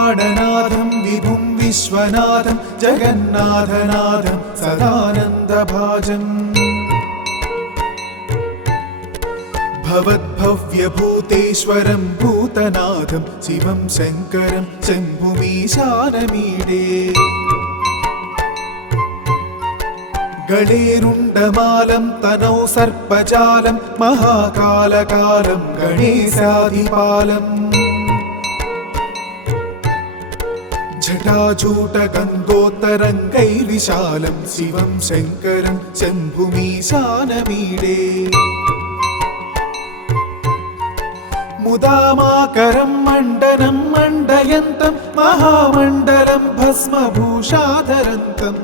प्राणनाथं विभुं विश्वनाथं जगन्नाथनाथं सदानन्दभाजम् भवद्भव्यभूतेश्वरं भूतनाथं शिवं शङ्करं शम्भुमीशानमीडे गणेरुण्डमालं तनौ सर्पजालं महाकालकालं गणेशाधिपालम् जटाजूटगङ्गोत्तरङ्गैर्विशालं शिवं शङ्करं शम्भुमीशानमीडे मुदामाकरं मण्डनं मण्डयन्तं महामण्डलं भस्मभूषाधरन्तम्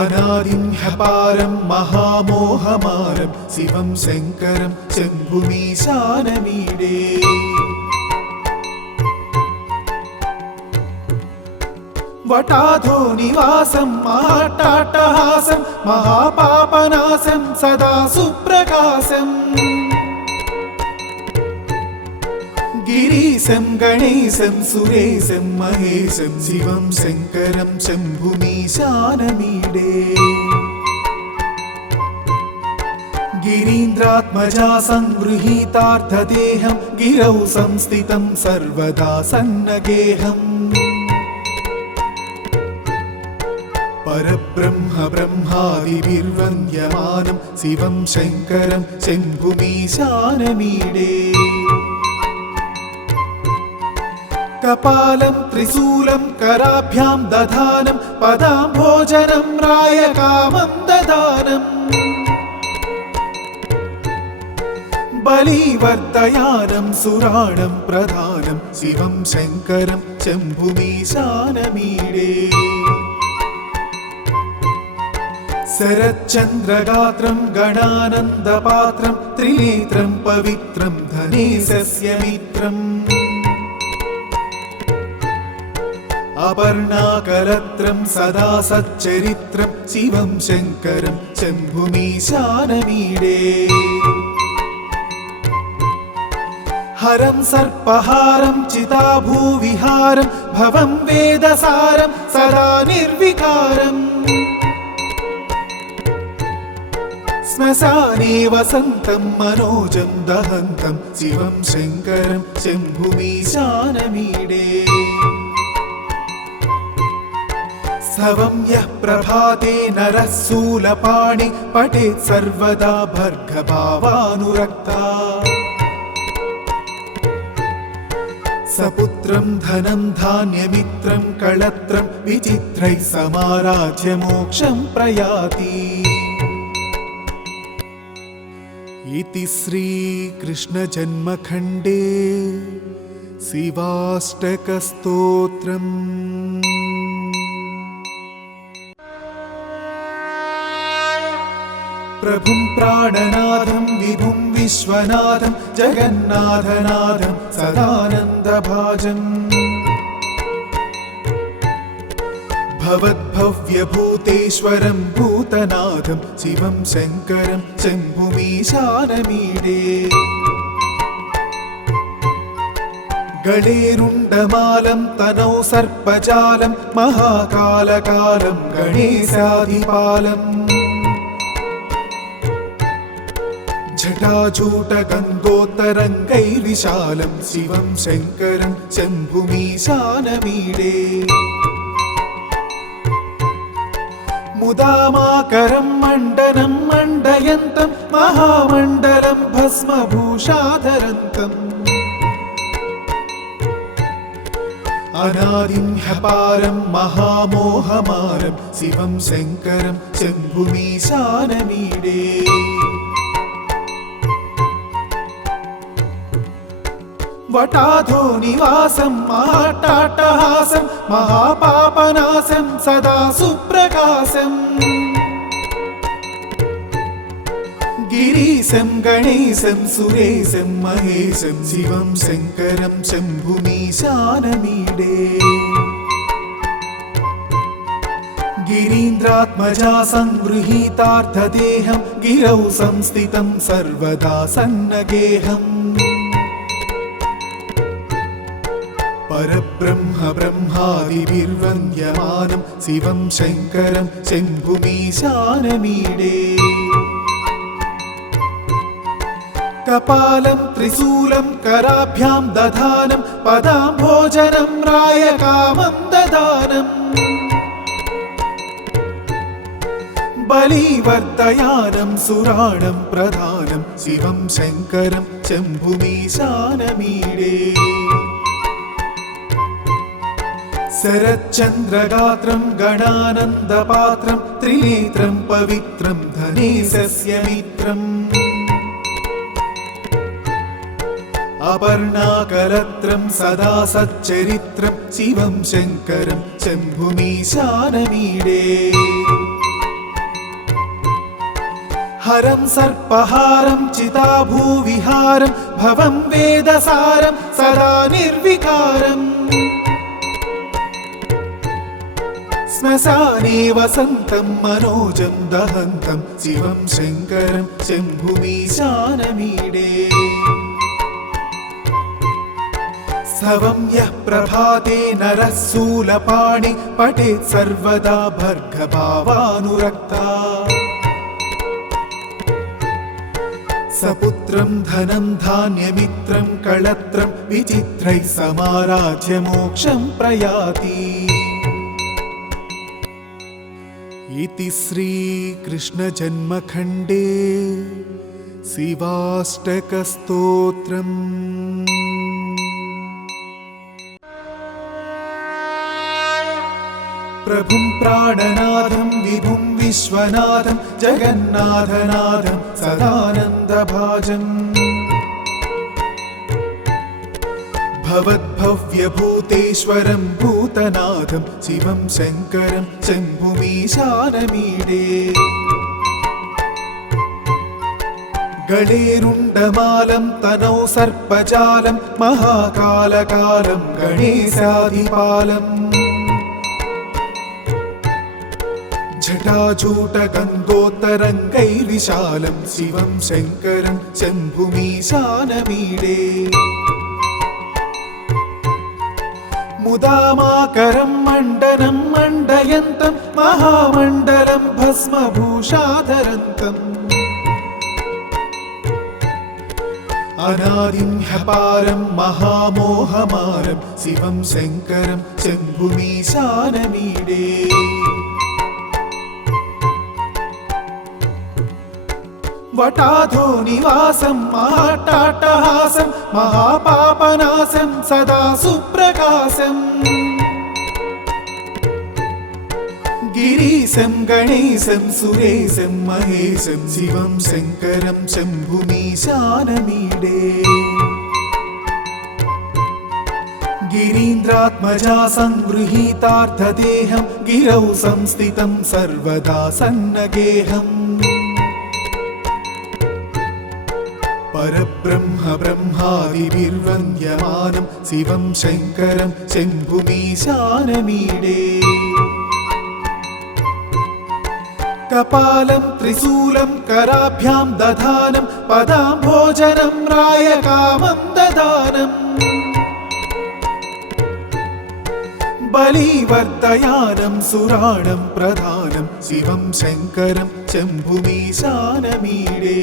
अनादिं ह्यपारं महामोहमारं शिवं शङ्करं शम्भुमीशानमीडे वटाधो निवासं महाट्टाट्टहासं महापापनाशं सदा सुप्रकाशम् गिरीशं गणेशं सुरेशं महेशं शिवं शङ्करं शम्भुमीशानमीडे गिरीन्द्रात्मजा संगृहीतार्थदेहं गिरौ संस्थितं सर्वदा सन्नगेहम् परब्रह्म ब्रह्मादिभिर्वन्द्यमानं शिवं शङ्करं शम्भुमीशानमीडे कपालं त्रिशूलं कराभ्यां दधानं पदाम्भोजनं रायकामं ददानम् बलिवर्धयानं सुराणं प्रधानं शिवं शङ्करं शम्भुमीशानमीडे शरच्चन्द्रगात्रं गणानन्दपात्रं त्रिनेत्रं पवित्रं धनेशस्य मित्रम् अपर्णाकलत्रं सदा सच्चरित्रं शिवं शङ्करं शम्भुमीशानमीडे हरं सर्पहारं चिताभूविहारं भवं वेदसारं सदा निर्विकारम् श्मशाने वसन्तं मनोजं दहन्तं शिवं शङ्करं शम्भुमीशानमीडे सवं यः प्रभाते नरः शूलपाणि पठेत् सर्वदा भर्गभावानुरक्ता सपुत्रं धनं धान्यमित्रं कळत्रं विचित्रैः समाराध्य मोक्षं प्रयाति। इति श्रीकृष्णजन्मखण्डे शिवाष्टकस्तोत्रम्। प्रभुं प्राणनाथं विभुं विश्वनाथं जगन्नाथनाथं सदानन्दभाजम् भवद्भव्यभूतेश्वरं भूतनाथं शिवं शङ्करं शम्भुमीशानमीडे गणेरुण्डमालं तनौ सर्पजालं महाकालकालं गणेशाधिपालम् जटाजूटगङ्गोत्तरङ्गैर्विशालं शिवं शङ्करं शम्भुमीशानमीडे मुदामाकरं मण्डनं मण्डयन्तं महामण्डलं भस्मभूषाधरन्तम् अनादिं ह्यपारं महामोहमारं शिवं शङ्करं शम्भुमीशानमीडे वटाधो निवासं महाट्टाट्टहासं महापापनाशं सदा सुप्रकाशम् गिरीशं गणेशं सुरेशं महेशं शिवं शङ्करं शम्भुमीशानमीडे गिरीन्द्रात्मजा संगृहीतार्थदेहं गिरौ संस्थितं सर्वदा सन्नगेहम् परब्रह्म ब्रह्मादिभिर्वन्द्यमानं शिवं शङ्करं शम्भुमीशानमीडे कपालं त्रिशूलं कराभ्यां दधानं पदाम्भोजनं रायकामं ददानम् बलिवर्तयानं सुराणं प्रधानं शिवं शङ्करं शम्भुमीशानमीडे शरच्चन्द्रगात्रं गणानन्दपात्रं त्रिनेत्रं पवित्रं धनेशस्य मित्रम् अपर्णाकलत्रं सदा सच्चरित्रं शिवं शङ्करं शम्भुमीशानमीडे हरं सर्पहारं चिताभूविहारं भवं वेदसारं सदा निर्विकारम् श्मशाने वसन्तं मनोजं दहन्तं शिवं शङ्करं शम्भुमीशानमीडे स्तवं यः प्रभाते नरः शूलपाणि पठेत् सर्वदा भर्गभावानुरक्ता सपुत्रं धनं धान्यमित्रं कळत्रं विचित्रैः समाराध्य मोक्षं प्रयाति इति श्रीकृष्णजन्मखण्डे शिवाष्टकस्तोत्रम् प्रभुं प्राणनाथं विभुं विश्वनाथं जगन्नाथनाथं सदानन्दभाजम् भवद्भव्यभूतेश्वरं भूतनाथं शिवं शङ्करं शम्भुमीशानमीडे गणेरुण्डमालं तनौ सर्पजालं महाकालकालं गणेशाधिपालम् जटाजूटगङ्गोत्तरङ्गैर्विशालं शिवं शङ्करं शम्भुमीशानमीडे मुदामाकरं मण्डनं मण्डयन्तं महामण्डलं भस्मभूषाधरन्तम् अनादिं ह्यपारं महामोहमारं शिवं शङ्करं शम्भुमीशानमीडे वटाधो निवासं महाट्टाट्टहासं महापापनाशं सदा सुप्रकाशम् गिरीशं गणेशं सुरेशं महेशं शिवं शङ्करं शम्भुमीशानमीडे गिरीन्द्रात्मजा संगृहीतार्थदेहं गिरौ संस्थितं सर्वदा सन्नगेहम् परब्रह्म ब्रह्मादिभिर्वन्द्यमानं शिवं शङ्करं शम्भुमीशानमीडे कपालं त्रिशूलं कराभ्यां दधानं पदाम्भोजनं रायकामं ददानम् बलिवर्तयानं सुराणं प्रधानं शिवं शङ्करं शम्भुमीशानमीडे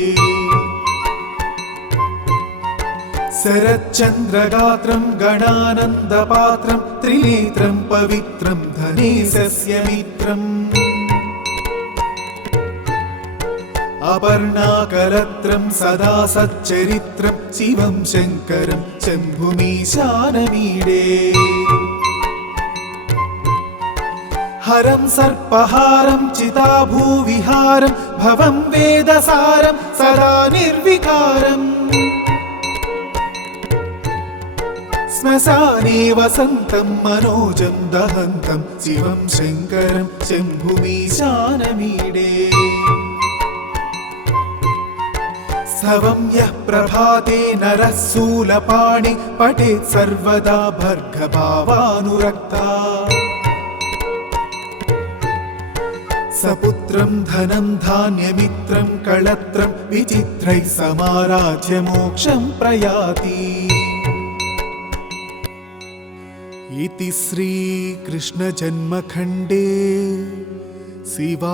शरच्चन्द्रगात्रं गणानन्दपात्रं त्रिनेत्रं पवित्रं धनेशस्य मित्रम् अपर्णाकलत्रं सदा सच्चरित्रं शिवं शङ्करं शम्भुमीशानमीडे हरं सर्पहारं चिताभूविहारं भवं वेदसारं सदा निर्विकारम् श्मशाने वसन्तं मनोजं दहन्तं शिवं शङ्करं शम्भुमीशानमीडे स्तवं यः प्रभाते नरः शूलपाणि पठेत् सर्वदा भर्गभावानुरक्ता सपुत्रं धनं धान्यमित्रं कळत्रं विचित्रैः समाराध्य मोक्षं प्रयाति इति श्रीकृष्णजन्मखण्डे शिवाष्टकस्तोत्रम्।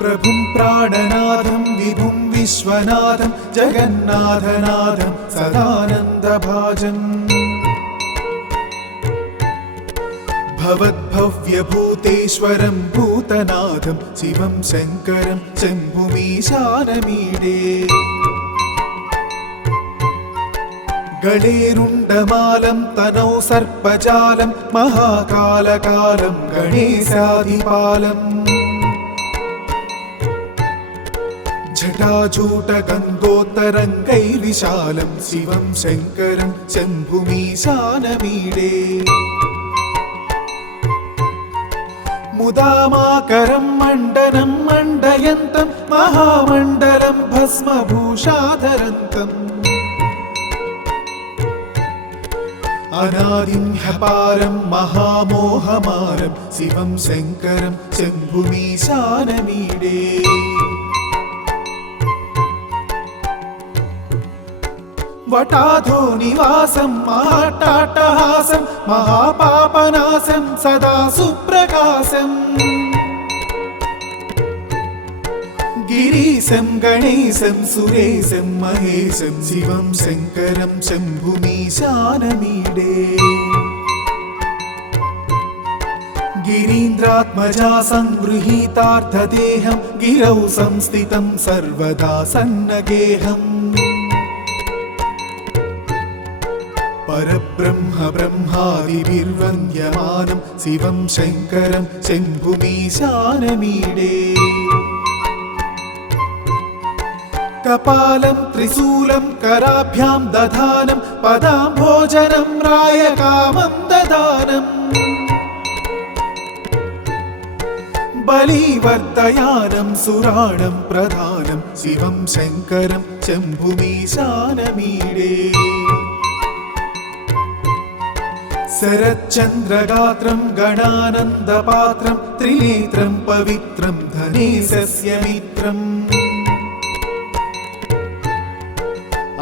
प्रभुं प्राणनाथं विभुं विश्वनाथं जगन्नाथनाथं सदानन्दभाजम् भवद्भव्यभूतेश्वरं भूतनाथं शिवं शङ्करं शम्भुमीशानमीडे गणेरुण्डमालं तनौ सर्पजालं महाकालकालं गणेशाधिपालम् जटाजूटगङ्गोत्तरङ्गैर्विशालं शिवं शङ्करं शम्भुमीशानमीडे मुदामाकरं मण्डनं मण्डयन्तं महामण्डलं भस्मभूषाधरन्तम् अनादिं ह्यपारं महामोहमारं शिवं शङ्करं शम्भुमीशानमीडे वटाधो निवासं महाट्टाट्टहासं महापापनाशं सदा सुप्रकाशम् गिरीशं गणेशं सुरेशं महेशं शिवं शङ्करं शम्भुमीशानमीडे गिरीन्द्रात्मजा संगृहीतार्थदेहं गिरौ संस्थितं सर्वदा सन्नगेहम् परब्रह्म ब्रह्मादिभिर्वन्द्यमानं शिवं शङ्करं शम्भुमीशानमीडे कपालं त्रिशूलं कराभ्यां दधानं पदाम्भोजनं रायकामं ददानम् बलिवर्धयानं सुराणं प्रधानं शिवं शङ्करं शम्भुमीशानमीडे शरच्चन्द्रगात्रं गणानन्दपात्रं त्रिनेत्रं पवित्रं धनेशस्य मित्रम्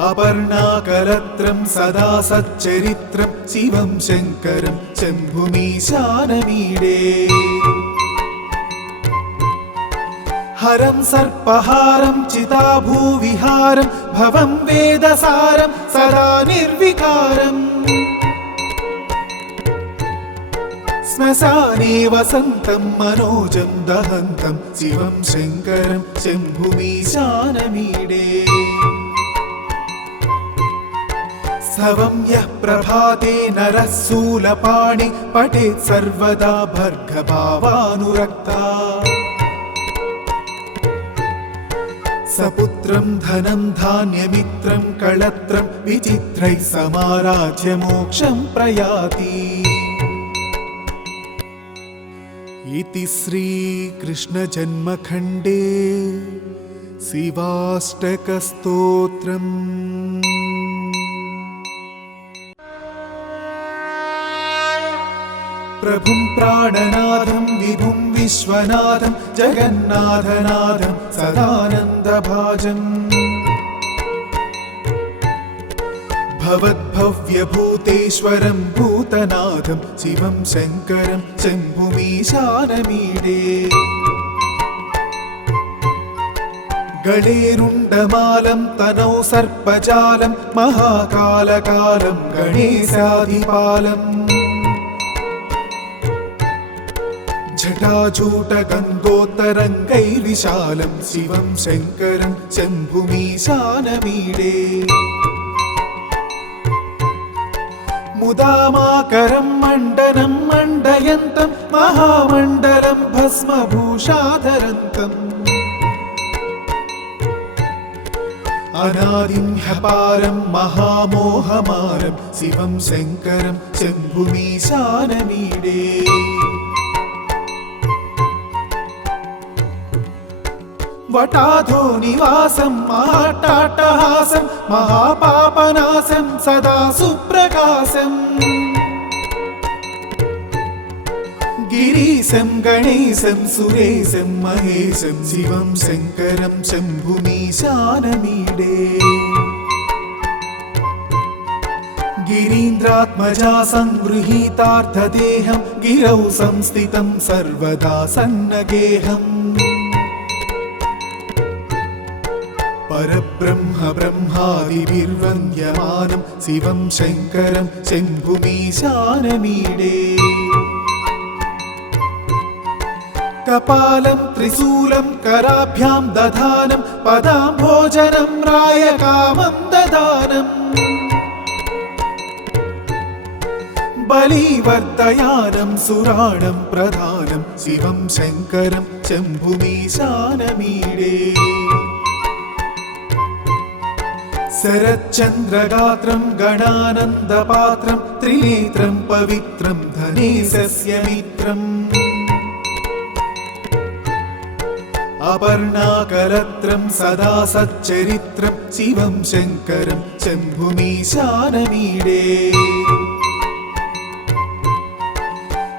अपर्णाकलत्रं सदा सच्चरित्रं शिवं शङ्करं शम्भुमीशानमीडे हरं सर्पहारं चिताभूविहारं भवं वेदसारं सदा निर्विकारम् श्मशाने वसन्तं मनोजं दहन्तं शिवं शङ्करं शम्भुमीशानमीडे स्तवं यः प्रभाते नरः शूलपाणि पठेत् सर्वदा भर्गभावानुरक्ता सपुत्रं धनं धान्यमित्रं कळत्रं विचित्रैः समाराध्य मोक्षं प्रयाति। इति श्रीकृष्णजन्मखण्डे शिवाष्टकस्तोत्रम्। प्रभुं प्राणनाथं विभुं विश्वनाथं जगन्नाथनाथं सदानन्दभाजम् भवद्भव्यभूतेश्वरं भूतनाथं शिवं शङ्करं शम्भुमीशानमीडे गणेरुण्डमालं तनौ सर्पजालं महाकालकालं गणेशाधिपालम् जटाजूटगङ्गोत्तरङ्गैर्विशालं शिवं शङ्करं शम्भुमीशानमीडे मुदामाकरं मण्डनं मण्डयन्तं महामण्डलं भस्मभूषाधरन्तम् अनादिं ह्यपारं महामोहमारं शिवं शङ्करं शम्भुमीशानमीडे वटाधो निवासं महाट्टाट्टहासं महापापनाशं सदा सुप्रकाशम् गिरीशं गणेशं सुरेशं महेशं शिवं शङ्करं शम्भुमीशानमीडे गिरीन्द्रात्मजा संगृहीतार्थदेहं गिरौ संस्थितं सर्वदा सन्नगेहम् परब्रह्म ब्रह्मादिभिर्वन्द्यमानं शिवं शङ्करं शम्भुमीशानमीडे कपालं त्रिशूलं कराभ्यां दधानं पदाम्भोजनं रायकामं ददानम् बलिवर्धयानं सुराणं प्रधानं शिवं शङ्करं शम्भुमीशानमीडे शरच्चन्द्रगात्रं गणानन्दपात्रं त्रिनेत्रं पवित्रं धनेशस्य मित्रम् अपर्णाकलत्रं सदा सच्चरित्रं शिवं शङ्करं शम्भुमीशानमीडे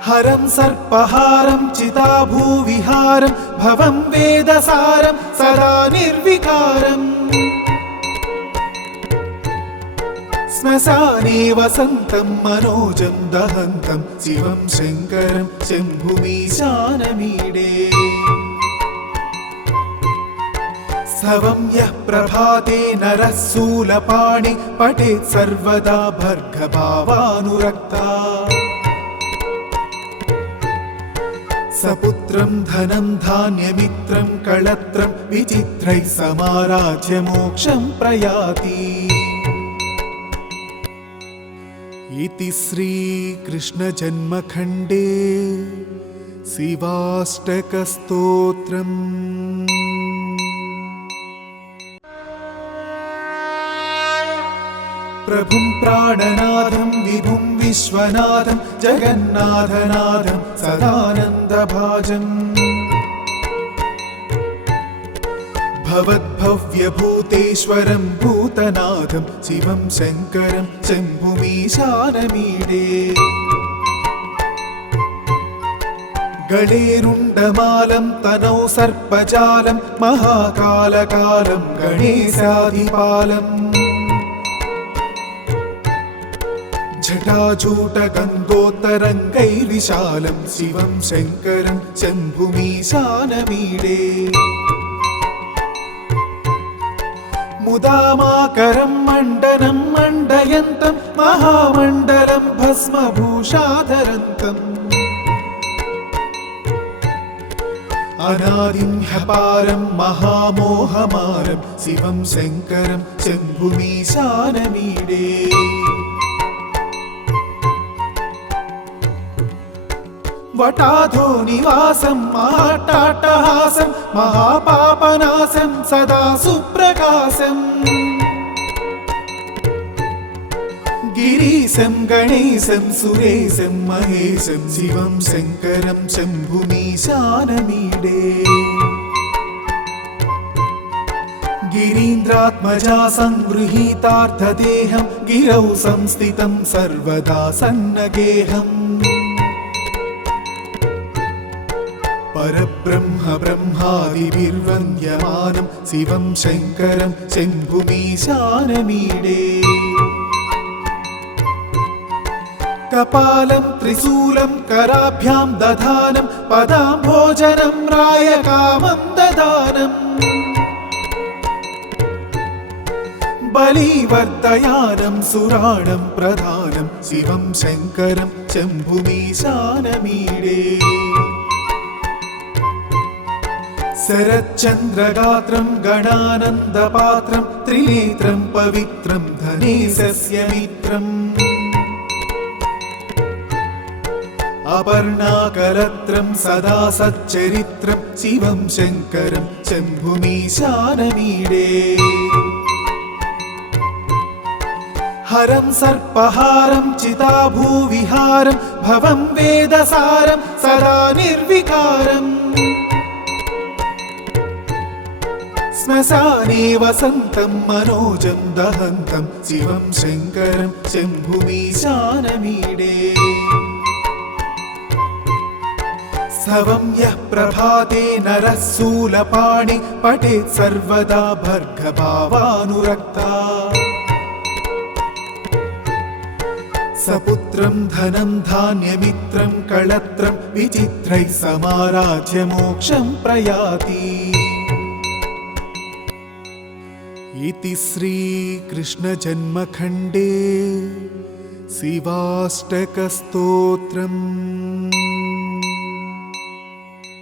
हरं सर्पहारं चिताभूविहारं भवं वेदसारं सदा निर्विकारम् श्मशाने वसन्तं मनोजं दहन्तं शिवं शङ्करं शम्भुमीशानमीडे स्तवं यः प्रभाते नरः शूलपाणि पठेत् सर्वदा भर्गभावानुरक्ता सपुत्रं धनं धान्यमित्रं कळत्रं विचित्रैः समाराध्य मोक्षं प्रयाति इति श्रीकृष्णजन्मखण्डे शिवाष्टकस्तोत्रम् प्रभुं प्राणनाथं विभुं विश्वनाथं जगन्नाथनाथं सदानन्दभाजम् भवद्भव्यभूतेश्वरं भूतनाथं शिवं शङ्करं शम्भुमीशानमीडे गणेरुण्डमालं तनौ सर्पजालं महाकालकालं गणेशाधिपालम् जटाजूटगङ्गोत्तरङ्गैर्विशालं शिवं शङ्करं शम्भुमीशानमीडे मुदामाकरं मण्डनं मण्डयन्तं महामण्डलं भस्मभूषाधरन्तम् अनादिं ह्यपारं महामोहमारं शिवं शङ्करं शम्भुमीशानमीडे वटाधो निवासं माटाटहासं महापापनाशं सदा सुप्रकाशम् गिरीशं गणेशं सुरेशं महेशं शिवं शङ्करं शम्भुमीशानमीडे गिरीन्द्रात्मजा संगृहीतार्थदेहं गिरौ संस्थितं सर्वदा सन्नगेहम् परब्रह्म ब्रह्मादिभिर्वन्द्यमानं शिवं शङ्करं शम्भुमीशानमीडे कपालं त्रिशूलं कराभ्यां दधानं पदाम्भोजनं रायकामं ददानम् बलिवर्धयानं सुराणं प्रधानं शिवं शङ्करं शम्भुमीशानमीडे शरच्चन्द्रगात्रं गणानन्दपात्रं त्रिनेत्रं पवित्रं धनेशस्य मित्रम् अपर्णाकलत्रं सदा सच्चरित्रं शिवं शङ्करं शम्भुमीशानमीडे हरं सर्पहारं चिताभूविहारं भवं वेदसारं सदा निर्विकारम् श्मशाने वसन्तं मनोजं दहन्तं शिवं शङ्करं शम्भुमीशानमीडे स्तवं यः प्रभाते नरः शूलपाणि पठेत् सर्वदा भर्गभावानुरक्ता सपुत्रं धनं धान्यमित्रं कळत्रं विचित्रैः समाराध्य मोक्षं प्रयाति। इति श्रीकृष्णजन्मखण्डे शिवाष्टकस्तोत्रम्।